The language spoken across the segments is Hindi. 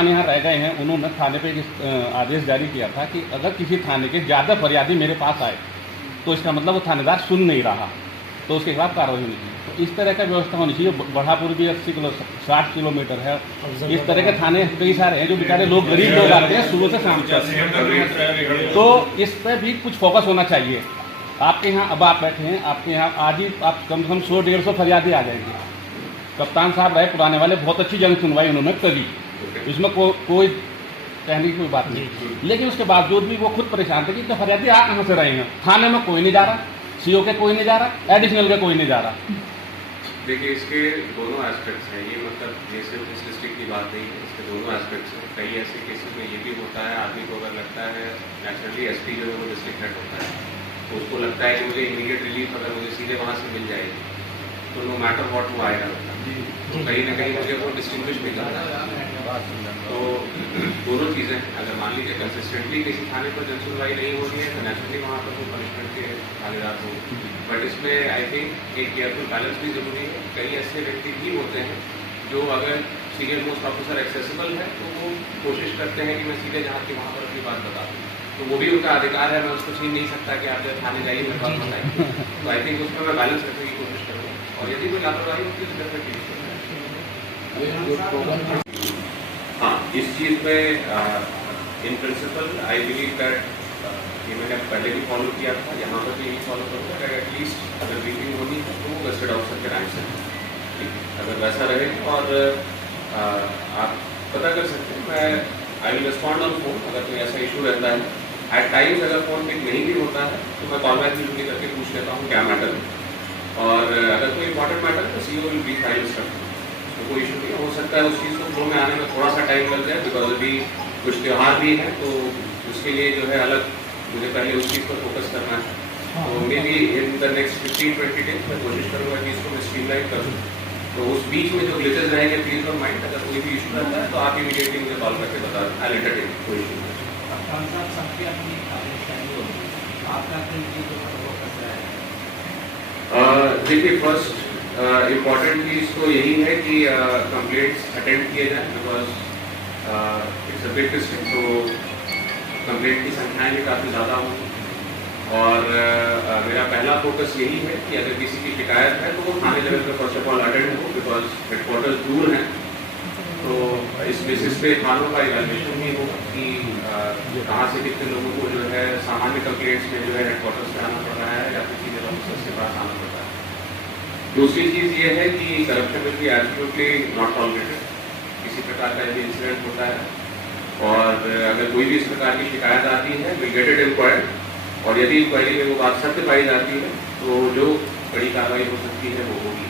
कप्तान यहाँ रह गए हैं, उन्होंने थाने पे आदेश जारी किया था कि अगर किसी थाने के ज़्यादा फरियादी मेरे पास आए तो इसका मतलब वो थानेदार सुन नहीं रहा, तो उसके खिलाफ कार्रवाई होनी चाहिए। तो इस तरह का व्यवस्था होनी चाहिए। बढ़ापुर भी 60 किलोमीटर है। इस तरह के थाने कई सारे हैं जो बेचारे लोग, गरीब लोग आते हैं सुबह से शाम तक, तो इस पर भी कुछ फोकस होना चाहिए। आपके यहाँ अब आप बैठे हैं, आपके यहाँ आज ही आप कम से कम 100-150 फरियादी आ जाएंगे। कप्तान साहब रहे पुराने वाले, बहुत अच्छी जन सुनवाई उन्होंने करी, इसमें कोई कहने की कोई बात नहीं। लेकिन उसके बावजूद भी वो खुद परेशान थे कि इतने फरियादी आ कहाँ से रहे हैं। थाने में कोई नहीं जा रहा, सीओ के कोई नहीं जा रहा, एडिशनल के कोई नहीं जा रहा। देखिए, इसके दोनों एस्पेक्ट्स हैं। ये मतलब ये सिर्फ इस डिस्ट्रिक्ट की बात नहीं है, इसके दोनों एस्पेक्ट्स हैं। कई ऐसे केसेस में ये भी होता है, आदमी को अगर लगता है, नेचुरली एसपी जो है वो डिस्ट्रिक्ट हेड होता है, तो उसको लगता है कि मुझे इमीडिएट रिलीफ अगर मुझे सीधे वहाँ से मिल जाएगी तो नो मैटर व्हाट वो आएगा, तो कहीं ना कहीं मुझे वो डिस्टिंग्विश भी करना है। तो दोनों चीज़ें, अगर मान लीजिए कंसिस्टेंटली किसी थाने पर जन सुनवाई नहीं हो रही है तो नेचुरली वहाँ पर कोई पनिशमेंट के थानेदार हो, बट इसमें आई थिंक एक केयरफुल बैलेंस भी जरूरी है। कई ऐसे व्यक्ति भी होते हैं जो अगर सीनियर मोस्ट ऑफिसर एक्सेसिबल है तो वो कोशिश करते हैं कि मैं सीधे जहाँ की वहाँ पर अपनी बात बता दूँ, तो वो भी उनका अधिकार है, मैं उसको छीन नहीं सकता कि आप जब थाने जाइए मेरे बात बताइए। तो आई थिंक उसमें मैं बैलेंस रखने की कोशिश करूँगा, और यदि कोई लापरवाही होती है तो डेफिनेटली। हाँ, इस चीज़ में in principle I believe that ये मैंने पहले भी फॉलो किया था, यहाँ पर भी यही फॉलो करूँगा कि एटलीस्ट अगर ब्रीफिंग होनी है तो वो गस्टेड ऑफिसर के रैंक से, अगर वैसा रहे। और आप पता कर सकते हैं, मैं I will respond on phone अगर कोई ऐसा इशू रहता है। एट टाइम्स अगर फोन पिक नहीं भी होता है तो मैं कॉल बैक भी ड्यूटी करके पूछ लेता हूँ क्या मैटर है, और अगर कोई इंपॉर्टेंट मैटर है तो सीओ विल बी फाइल करता हूँ, तो कोई इशू नहीं। हो सकता है उस चीज़ को फ्लो में आने में थोड़ा सा टाइम लग जाए, बिकॉज अभी कुछ त्यौहार भी हैं, तो उसके लिए जो है अलग मुझे पहले उस चीज़ पर फोकस करना है। तो may be in the next 15-20 days मैं कोशिश करूँगा कि इसको मैं स्ट्रीमलाइन करूँ। तो उस बीच में जो ग्लिचेस रहेंगे प्लीज डोंट माइंड, अगर कोई भी इशू रहता है तो आप इमीडिएटली मुझे कॉल करके बता दें, आई विल एंटरटेन, कोई इशू नहीं। देखिए, फर्स्ट इम्पॉर्टेंट चीज़ तो यही है कि कंप्लेंट्स अटेंड किए जाएँ, because it's a big district, तो कंप्लेंट की संख्याएँ भी काफ़ी ज़्यादा होंगी। और मेरा पहला फोकस यही है कि अगर किसी की शिकायत है तो वो थाने लेवल पर फर्स्ट ऑफ ऑल अटेंड हो, बिकॉज हेडक्वार्टर्स दूर हैं। तो इस बेसिस पे थानों का इवैल्यूएशन भी होगा कि कहाँ से कितने लोगों को जो है सामान्य कंप्लेंट्स में जो है हेडक्वार्टर्स पे आना पड़ रहा है या फिर सीनियर ऑफिसर्स के पास आना पड़ रहा है। दूसरी चीज़ ये है कि corruption will be absolutely not tolerated. किसी प्रकार का यदि इंसिडेंट होता है और अगर कोई भी इस प्रकार की शिकायत आती है, विल गेट इट इंक्वायर्ड, और यदि इंक्वायरी में वो बात सत्य पाई जाती है तो जो बड़ी कार्रवाई हो सकती है वो होगी।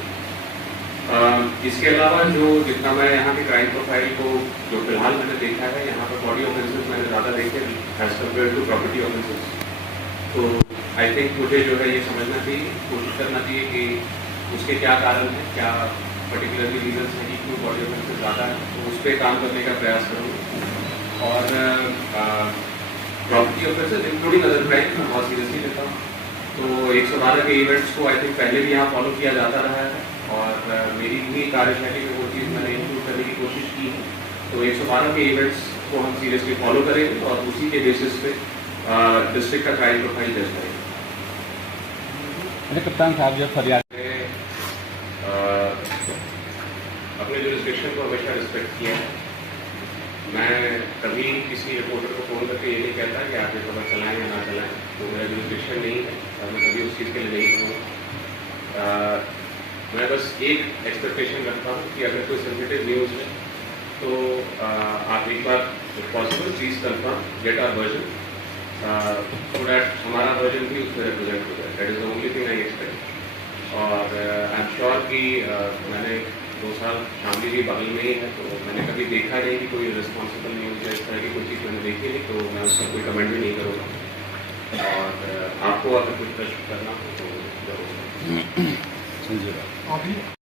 इसके अलावा जो जितना मैं यहाँ की क्राइम प्रोफाइल को जो फिलहाल मैंने देखा है, यहाँ पर बॉडी ऑफेंसेस मैंने ज़्यादा देखे as compared to property offences. तो आई थिंक मुझे जो है ये समझना चाहिए, कोशिश करना चाहिए कि उसके क्या कारण है, क्या पर्टिकुलरली रीजन है कि क्यों बॉडी ऑफेंसेस ज़्यादा है, तो उस पर काम करने का प्रयास करूँगा। और property offences including other crime मैं बहुत सीरियसली लेता हूँ। तो 112 के इवेंट्स को आई थिंक पहले भी यहाँ फॉलो किया जाता रहा है, और मेरी भी कार्यशैली में वो चीज़ मैंने इंक्लूड करने की कोशिश की है। तो 112 के इवेंट्स को हम सीरियसली फॉलो करेंगे और उसी के बेसिस पे डिस्ट्रिक्ट का क्राइम प्रोफाइल जज करेंगे। कप्तान साहब, जब फरियाद अपने जुरिस्डिक्शन को हमेशा रिस्पेक्ट किया है। मैं कभी किसी रिपोर्टर को फ़ोन करके ये नहीं कहता कि आप ये खबर चलाएं या ना चलाएं, तो मेरा जुरिस्डिक्शन नहीं है और मैं कभी उस चीज़ के लिए नहीं कहूँगा। मैं बस एक एक्सपेक्टेशन रखता हूँ कि अगर कोई सेंसिटिव न्यूज़ है तो आप एक बार if possible please confirm get our version, so that हमारा वर्जन भी उसमें रिप्रेजेंट हो जाए। That is the only thing I expect. और आई एम श्योर कि मैंने 2 साल शामली भी बगल में ही है, तो मैंने कभी देखा नहीं कि कोई रिस्पॉन्सिबल न्यूज़ या इस तरह की कोई चीज़ मैंने देखी नहीं, तो मैं उसका कोई कमेंट भी नहीं करूँगा। और आपको अगर कुछ प्रश्न करना हो तो जरूर।